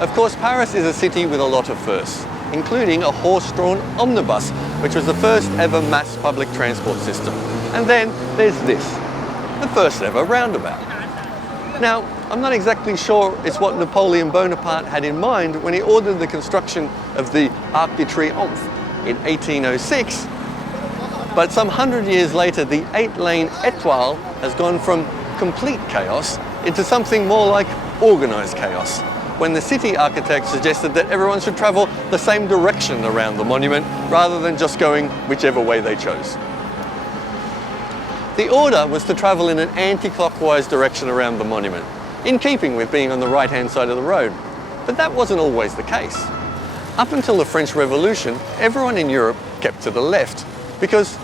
Of course, Paris is a city with a lot of firsts, including a horse-drawn omnibus, which was the first ever mass public transport system. And then there's this, the first ever roundabout. Now, I'm not exactly sure it's what Napoleon Bonaparte had in mind when he ordered the construction of the Arc de Triomphe in 1806, but some 100 years later, the 8-lane Étoile has gone from complete chaos into something more like organized chaos, when the city architect suggested that everyone should travel the same direction around the monument rather than just going whichever way they chose. The order was to travel in an anti-clockwise direction around the monument, in keeping with being on the right-hand side of the road. But that wasn't always the case. Up until the French Revolution, everyone in Europe kept to the left, because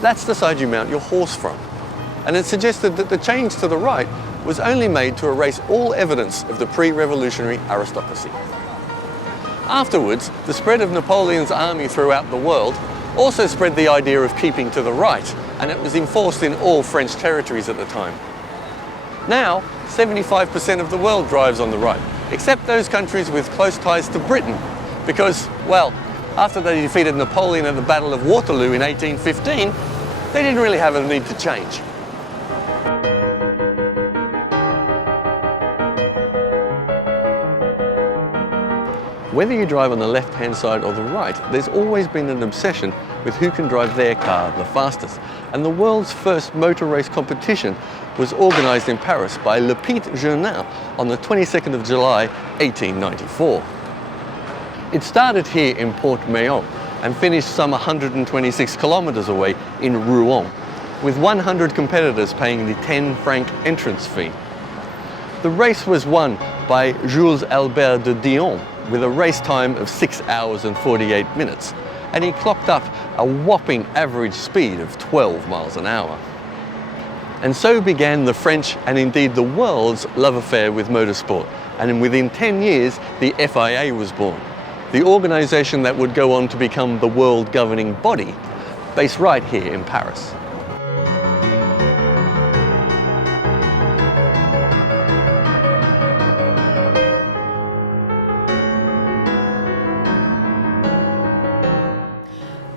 that's the side you mount your horse from. And it suggested that the change to the right was only made to erase all evidence of the pre-revolutionary aristocracy. Afterwards, the spread of Napoleon's army throughout the world also spread the idea of keeping to the right, and it was enforced in all French territories at the time. Now, 75% of the world drives on the right, except those countries with close ties to Britain, because, well, after they defeated Napoleon at the Battle of Waterloo in 1815, they didn't really have a need to change. Whether you drive on the left-hand side or the right, there's always been an obsession with who can drive their car the fastest. And the world's first motor race competition was organised in Paris by Le Petit Jeannin on the 22nd of July, 1894. It started here in Port-Méon and finished some 126 kilometres away in Rouen, with 100 competitors paying the 10-franc entrance fee. The race was won by Jules Albert de Dion, with a race time of 6 hours and 48 minutes, and he clocked up a whopping average speed of 12 miles an hour. And so began the French and indeed the world's love affair with motorsport, and within 10 years the FIA was born, the organisation that would go on to become the world governing body, based right here in Paris.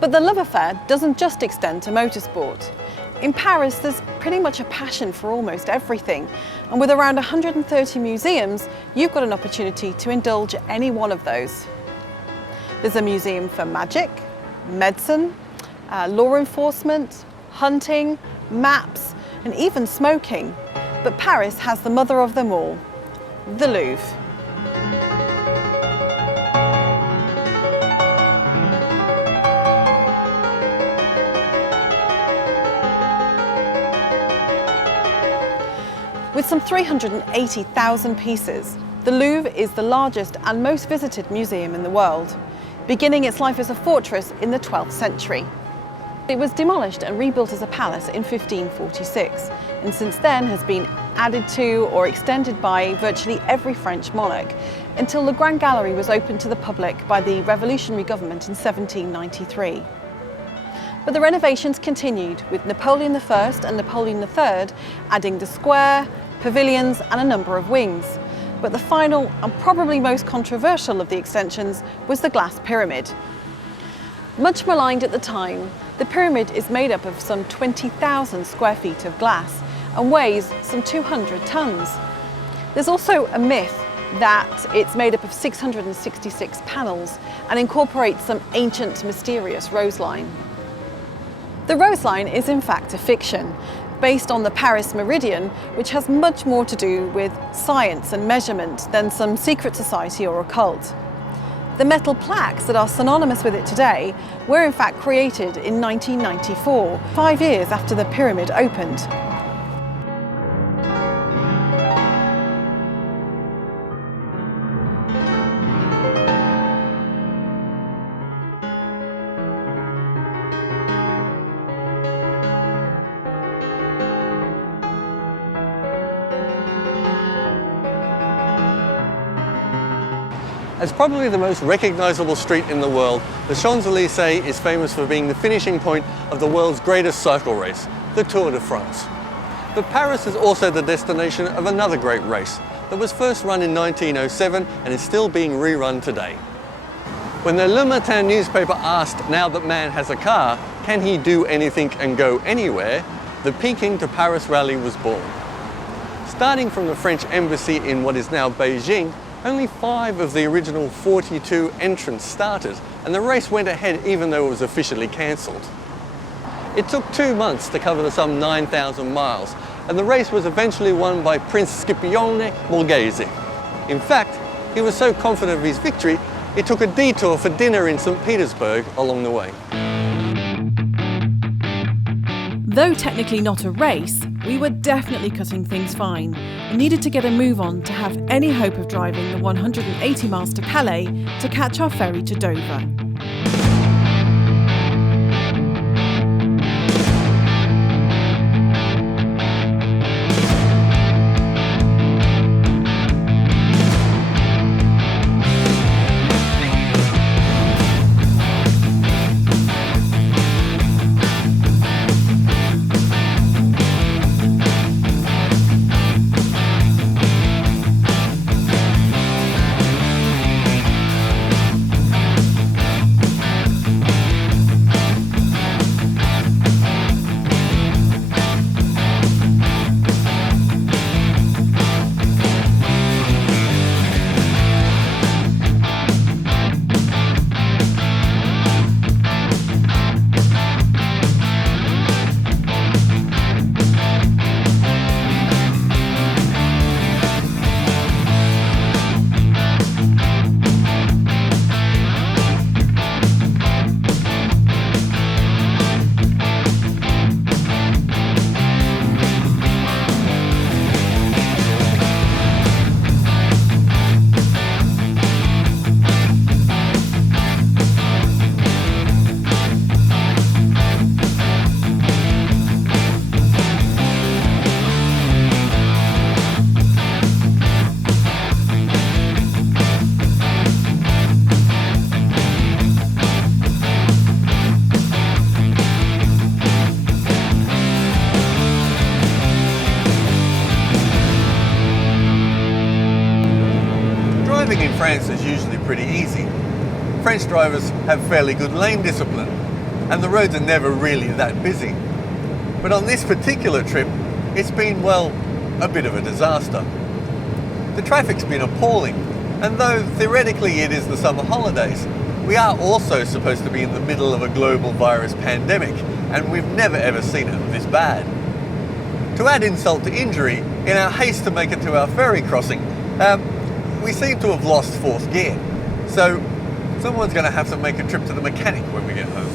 But the love affair doesn't just extend to motorsport. In Paris, there's pretty much a passion for almost everything. And with around 130 museums, you've got an opportunity to indulge any one of those. There's a museum for magic, medicine, law enforcement, hunting, maps, and even smoking. But Paris has the mother of them all, the Louvre. With some 380,000 pieces, the Louvre is the largest and most visited museum in the world, beginning its life as a fortress in the 12th century. It was demolished and rebuilt as a palace in 1546, and since then has been added to or extended by virtually every French monarch, until the Grand Gallery was opened to the public by the revolutionary government in 1793. But the renovations continued, with Napoleon I and Napoleon III adding the square, pavilions and a number of wings. But the final and probably most controversial of the extensions was the glass pyramid. Much maligned at the time, the pyramid is made up of some 20,000 square feet of glass and weighs some 200 tons. There's also a myth that it's made up of 666 panels and incorporates some ancient mysterious roseline. The roseline is in fact a fiction, based on the Paris Meridian, which has much more to do with science and measurement than some secret society or a cult. The metal plaques that are synonymous with it today were in fact created in 1994, 5 years after the pyramid opened. As probably the most recognisable street in the world, the Champs-Élysées is famous for being the finishing point of the world's greatest cycle race, the Tour de France. But Paris is also the destination of another great race that was first run in 1907 and is still being rerun today. When the Le Matin newspaper asked, now that man has a car, can he do anything and go anywhere, the Peking to Paris rally was born. Starting from the French embassy in what is now Beijing, only 5 of the original 42 entrants started, and the race went ahead even though it was officially cancelled. It took 2 months to cover the some 9,000 miles, and the race was eventually won by Prince Scipione Borghese. In fact, he was so confident of his victory, he took a detour for dinner in St. Petersburg along the way. Though technically not a race, we were definitely cutting things fine and needed to get a move on to have any hope of driving the 180 miles to Calais to catch our ferry to Dover. Driving in France is usually pretty easy. French drivers have fairly good lane discipline, and the roads are never really that busy. But on this particular trip, it's been, well, a bit of a disaster. The traffic's been appalling, and though theoretically it is the summer holidays, we are also supposed to be in the middle of a global virus pandemic, and we've never ever seen it this bad. To add insult to injury, in our haste to make it to our ferry crossing, we seem to have lost 4th gear. So someone's going to have to make a trip to the mechanic when we get home.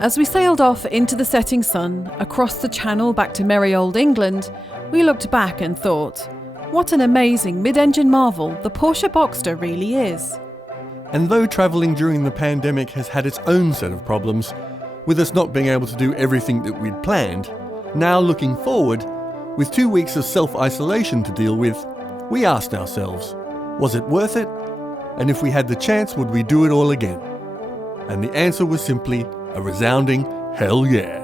As we sailed off into the setting sun, across the channel back to merry old England, we looked back and thought, what an amazing mid-engine marvel the Porsche Boxster really is. And though travelling during the pandemic has had its own set of problems, with us not being able to do everything that we'd planned, now looking forward, with 2 weeks of self-isolation to deal with, we asked ourselves, was it worth it? And if we had the chance, would we do it all again? And the answer was simply a resounding hell yeah.